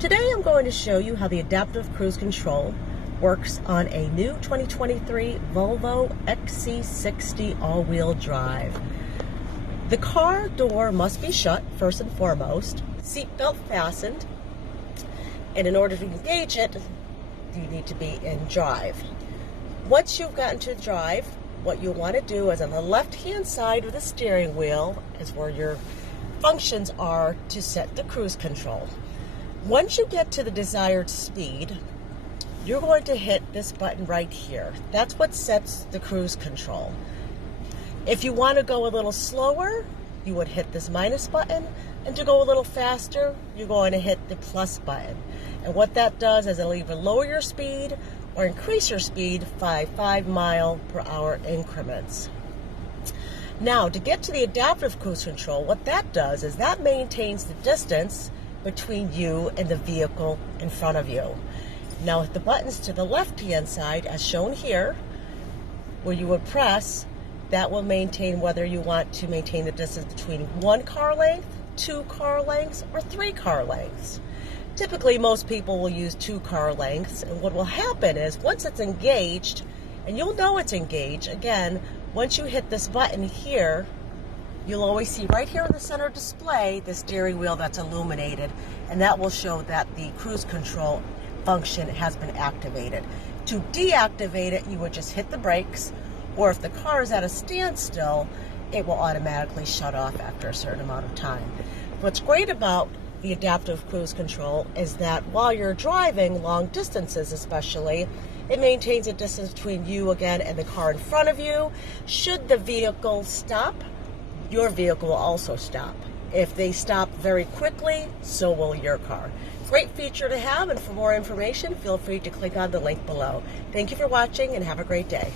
Today I'm going to show you how the adaptive cruise control works on a new 2023 Volvo XC60 all-wheel drive. The car door must be shut first and foremost, seatbelt fastened, and in order to engage it, you need to be in drive. Once you've gotten to drive, what you'll want to do is on the left-hand side of the steering wheel is where your functions are to set the cruise control. Once you get to the desired speed, you're going to hit this button right here. That's what sets the cruise control. If you want to go a little slower, you would hit this minus button, and to go a little faster, you're going to hit the plus button. And what that does is it'll either lower your speed or increase your speed by 5-mile-per-hour increments. Now, to get to the adaptive cruise control, what that does is that maintains the distance between you and the vehicle in front of you. Now, with the buttons to the left-hand side, as shown here, where you would press, that will maintain whether you want to maintain the distance between 1 car length, 2 car lengths, or 3 car lengths. Typically, most people will use 2 car lengths, and what will happen is once it's engaged, and you'll know it's engaged, again, once you hit this button here, you'll always see right here in the center display the steering wheel that's illuminated, and that will show that the cruise control function has been activated. To deactivate it, you would just hit the brakes, or if the car is at a standstill, it will automatically shut off after a certain amount of time. What's great about the adaptive cruise control is that while you're driving long distances especially, it maintains a distance between you again and the car in front of you. Should the vehicle stop, your vehicle will also stop. If they stop very quickly, so will your car. Great feature to have, and for more information, feel free to click on the link below. Thank you for watching and have a great day.